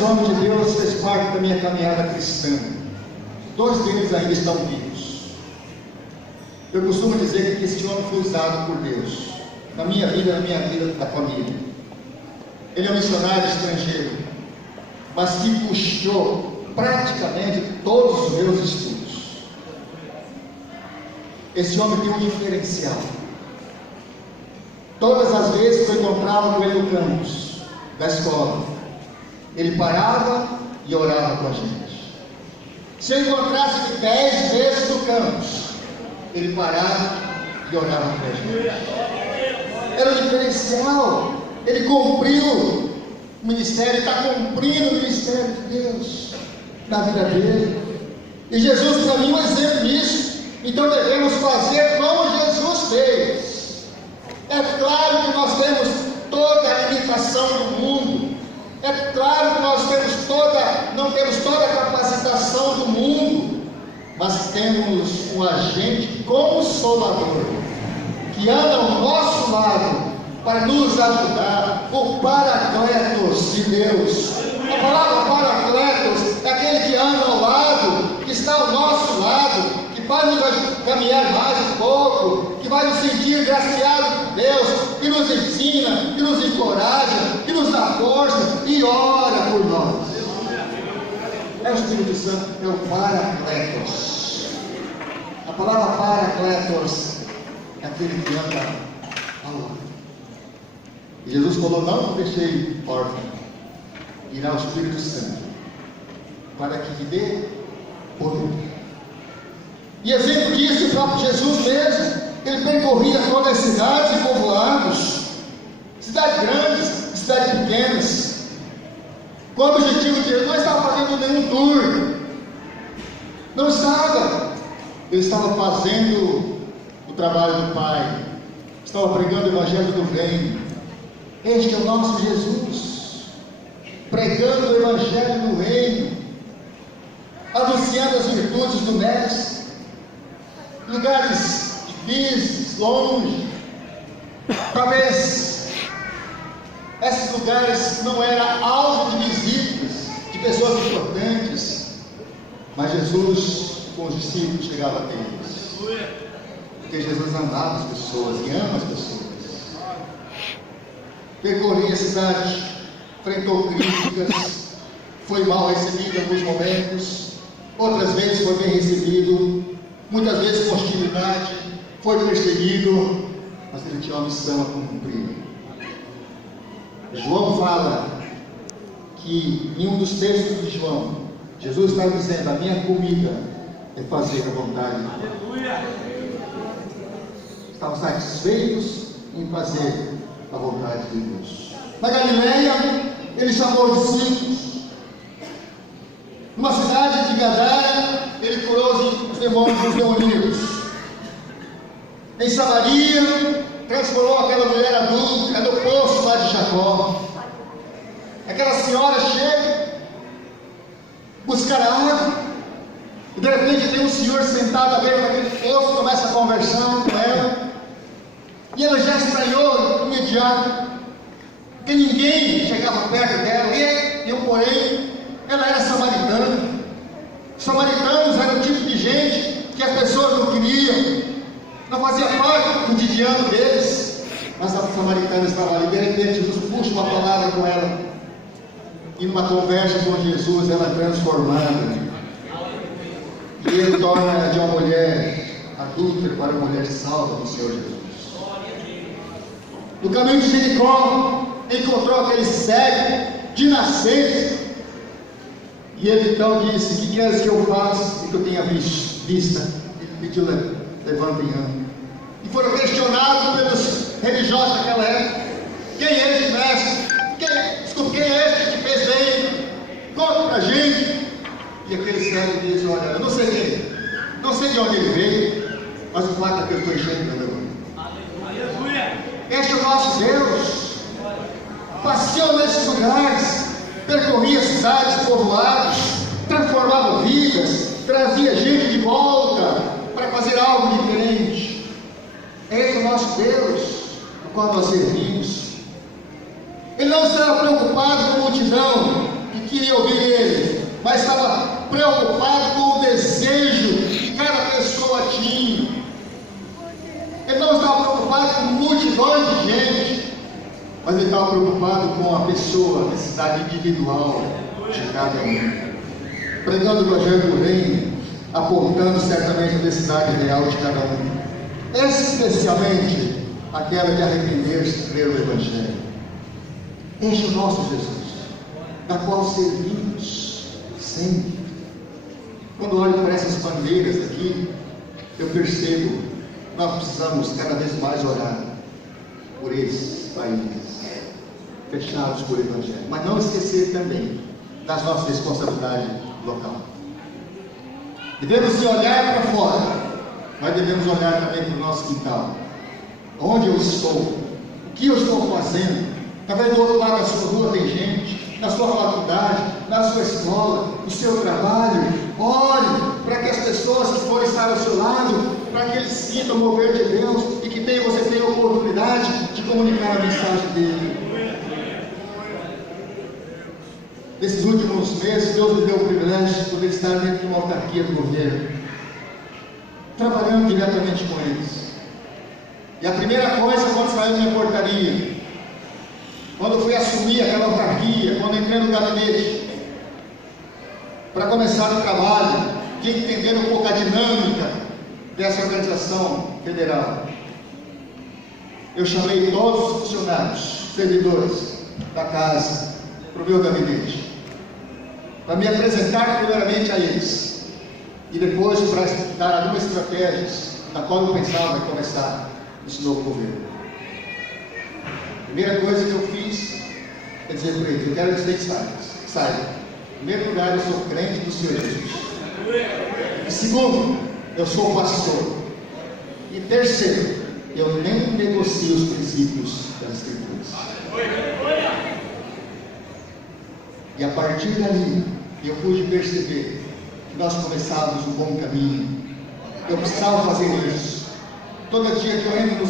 grandes homens de Deus fez parte da minha caminhada cristã. 2 deles ainda estão vivos. Eu costumo dizer que esse homem foi usado por Deus, na minha vida da família. Ele é um missionário estrangeiro, mas que puxou praticamente todos os meus estudos. Esse homem tem um diferencial. Todas as vezes que eu encontrava com ele no campus da escola, ele parava e orava com a gente. Se eu encontrasse 10 vezes no campus, ele parava e orava com a gente. Era um diferencial. Ele cumpriu o ministério, está cumprindo o ministério de Deus na vida dele. E Jesus, para mim, é um exemplo disso. Então devemos fazer como Jesus fez. É claro que nós temos toda a limitação do mundo. É claro que nós não temos toda a capacitação do mundo, mas temos um agente consolador que anda ao nosso lado para nos ajudar, o Paracletos de Deus. A palavra Paracletos é aquele que anda ao lado, que está ao nosso lado, que vai nos caminhar mais um pouco, que vai nos sentir graciado por Deus, que nos ensina, que nos encoraja, que nos dá força e ora por nós. É o Espírito Santo, é o Paracletos. A palavra Paracletos é aquele que anda ao lado. E Jesus falou: não deixei órfão, irá o Espírito Santo, para que lhe dê poder. E exemplo disso, o próprio Jesus mesmo, ele percorria todas as cidades e povoados, cidades grandes, cidades pequenas, com o objetivo de ele não estava fazendo nenhum tour, não estava, ele estava fazendo o trabalho do Pai, estava pregando o Evangelho do Reino. Este é o nosso Jesus, pregando o Evangelho do Reino, anunciando as virtudes do Mestre, lugares difíceis, longe. Talvez esses lugares não eram alvo de visitas de pessoas importantes, mas Jesus com os discípulos chegava até eles, porque Jesus amava as pessoas e ama as pessoas. Percorria a cidade, enfrentou críticas, foi mal recebido em alguns momentos, outras vezes foi bem recebido, muitas vezes com hostilidade, foi perseguido, mas ele tinha uma missão a cumprir. João fala que em um dos textos de João, Jesus está dizendo: a minha comida é fazer a vontade de Deus. Estavam satisfeitos em fazer a vontade de Deus. Na Galileia, ele chamou os discípulos. Numa cidade de Gadara, ele curou os demônios demoníacos. Em Samaria, transformou aquela mulher adulta no poço lá de Jacó. Aquela senhora chega buscar água, e de repente tem um senhor sentado à beira daquele poço, começa a conversar com ela. E ela já estranhou imediato, porque ninguém chegava perto dela, e porém, ela era samaritana. Os samaritanos eram o tipo de gente que as pessoas não queriam, não fazia parte do cotidiano deles, mas a samaritana estava ali. De repente Jesus puxa uma palavra com ela, e numa conversa com Jesus ela é transformada, e ele torna de uma mulher adúltera para uma mulher salva do Senhor Jesus. No caminho de Jericó, encontrou aquele cego de nascença, e ele então disse: o que queres que eu faça? E que eu tenha vista. Ele pediu: levanta e anda. E foram questionados pelos religiosos daquela época: quem é este mestre? Quem é este que te fez bem? Conta pra gente. E aquele cego disse: olha, eu não sei quem, não sei de onde ele veio, mas o fato é que eu estou enxergando. Este é o nosso Deus. Passeou nesses lugares, percorria cidades, povoados, transformava vidas, trazia gente de volta para fazer algo diferente. Esse é o nosso Deus, no qual nós servimos. Ele não estava preocupado com a multidão que queria mas estava preocupado com o desejo que cada pessoa tinha. Ele não estava preocupado com multidões de gente, mas ele estava preocupado com a pessoa, a necessidade individual de cada um. Pregando o Evangelho do Reino, apontando certamente a necessidade real de cada um, especialmente aquela de arrepender-se e crer o Evangelho. Este é o nosso Jesus, da qual servimos sempre. Quando olho para essas bandeiras aqui, eu percebo que nós precisamos cada vez mais orar por esses países fechados por Evangelho, mas não esquecer também das nossas responsabilidades local. Devemos olhar para fora, mas devemos olhar também para o nosso quintal. Onde eu estou? O que eu estou fazendo? Talvez do outro lado da sua rua tem gente, na sua faculdade, na sua escola, no seu trabalho. Ore para que as pessoas que forem estar ao seu lado, para que eles sintam o mover de Deus e que você tenha a oportunidade de comunicar a mensagem dele. Nesses últimos meses, Deus me deu o privilégio de poder estar dentro de uma autarquia do governo, trabalhando diretamente com eles. E a primeira coisa, quando saiu da minha portaria, quando eu fui assumir aquela autarquia, quando entrei no gabinete, para começar o trabalho, de entender um pouco a dinâmica dessa organização federal, eu chamei todos os funcionários, servidores da casa, para o meu gabinete, para me apresentar primeiramente a eles, e depois para dar algumas estratégias da qual eu pensava em começar esse novo governo. A primeira coisa que eu fiz é dizer para eles: eu quero que vocês saibam. Em primeiro lugar, eu sou crente do Senhor Jesus. E segundo, eu sou pastor. E terceiro, eu nem negocio os princípios das Escrituras. E a partir dali, eu pude perceber que nós começávamos um bom caminho. Eu precisava fazer isso. Todo dia que eu entro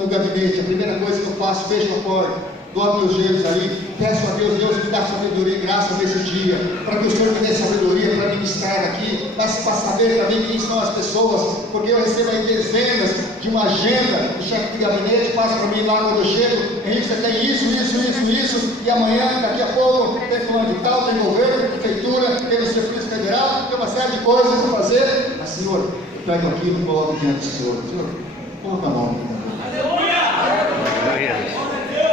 no gabinete, a primeira coisa que eu faço, fecho a porta, dou meus joelhos ali, peço a Deus, Deus me dá sabedoria e graça nesse dia, para que o Senhor me dê sabedoria para ministrar aqui, mas para saber também quem são as pessoas, porque eu recebo aí dezenas de uma agenda, o chefe de gabinete passa para mim lá quando eu chego: Henrique, você tem isso, e amanhã, daqui a pouco, tem fulano de tal, tem governo, tem prefeitura, tem o Serviço Federal, tem uma série de coisas para fazer. Mas, Senhor, eu pego aquilo e coloco diante do Senhor. Senhor, coloca a mão.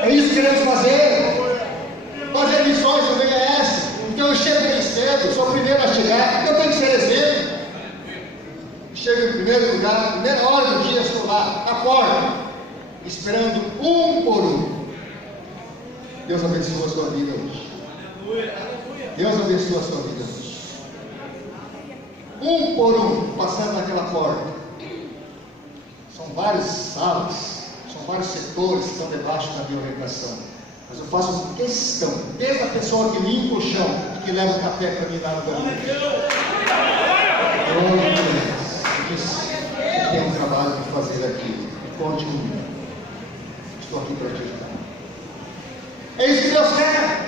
É isso que queremos fazer. Fazer missões no VHS. Então eu chego bem cedo, sou o primeiro a chegar, eu tenho que ser exemplo. Chego em primeiro lugar, primeira hora do dia, estou lá, na porta, esperando um por um. Deus abençoe a sua vida hoje. Deus abençoe a sua vida hoje. Um por um, passando naquela porta. São várias salas, são vários setores que estão debaixo da minha orientação. Mas eu faço questão, desde a pessoa que limpa o chão e que leva o café para mim lá no gabinete. Eu tenho um trabalho para fazer aqui. Conte comigo. Estou aqui para te ajudar. É isso que Deus quer.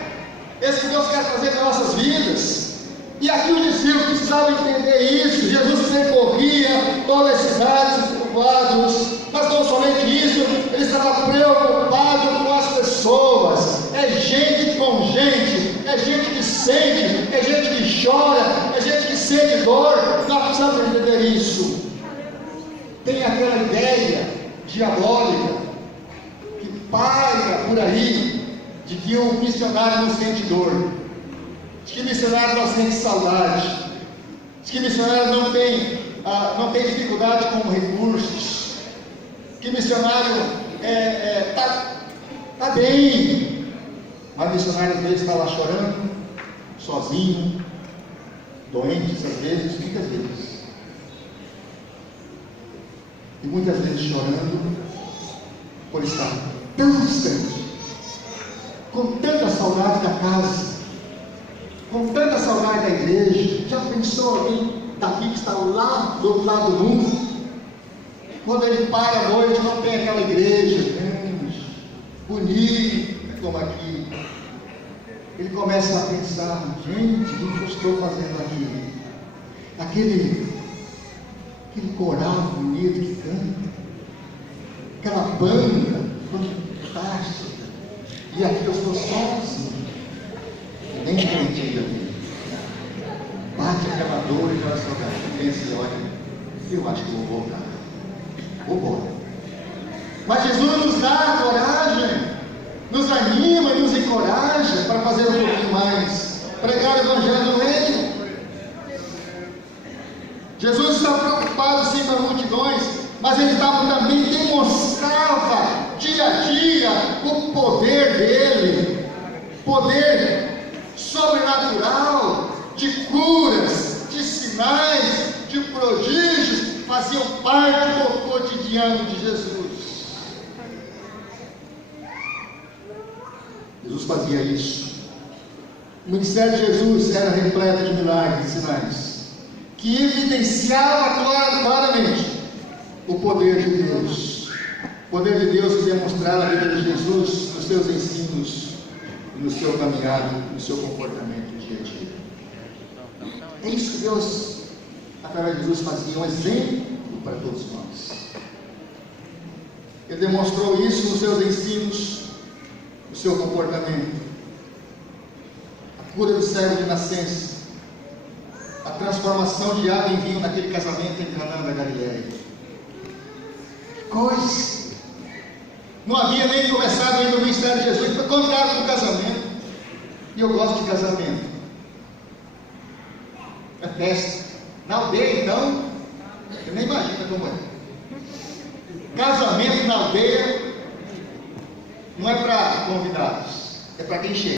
É isso que Deus quer fazer nas nossas vidas. E aqui os discípulos precisavam entender isso. Jesus percorria todas as cidades e povoados, mas não somente isso, ele estava preocupado com as pessoas. É gente com gente, é gente que sente, é gente que chora, é gente que sente dor. Nós precisamos entender isso. Tem aquela ideia diabólica que paira por aí de que o missionário não sente dor, de que o missionário não sente saudade, de que o missionário não tem dificuldade com recursos, que o missionário está bem, mas o missionário às vezes está lá chorando, sozinho, doente, às vezes, muitas vezes. E muitas vezes chorando por estar tão distante, com tanta saudade da casa, com tanta saudade da igreja. Já pensou alguém daqui que está lá do outro lado do mundo? Quando ele para à noite, não tem aquela igreja grande, bonita como aqui. ele começa a pensar: gente, o que eu estou fazendo aqui? Aquele coral bonito que canta, aquela banda fantástica, e aqui eu estou sozinho, nem entendi aqui. Bate aquela dor e aquela saudade. Pensa: olha, eu acho que eu vou voltar, vou embora. Mas Jesus nos dá a coragem, nos anima e nos encoraja para fazer um pouquinho mais, pregar o Evangelho do Reino. Jesus estava preocupado sim com as multidões, mas ele também demonstrava dia a dia o poder dele, poder sobrenatural, de curas, de sinais, de prodígios, faziam parte do cotidiano de Jesus. Jesus fazia isso. O ministério de Jesus era repleto de milagres e sinais, que evidenciava claramente o poder de Deus. O poder de Deus que demonstrava a vida de Jesus nos seus ensinos, no seu caminhar, no seu comportamento dia a dia. É isso que Deus, através de Jesus, fazia um exemplo para todos nós. Ele demonstrou isso nos seus ensinos, no seu comportamento. A cura do cego de nascença, a transformação de água em vinho naquele casamento em Caná da Galileia. Que coisa! Não havia nem começado ainda o ministério de Jesus, foi contado com o casamento. E eu gosto de casamento. É festa. Na aldeia, então, eu nem imagino como é. Casamento na aldeia não é para convidados, é para quem chega.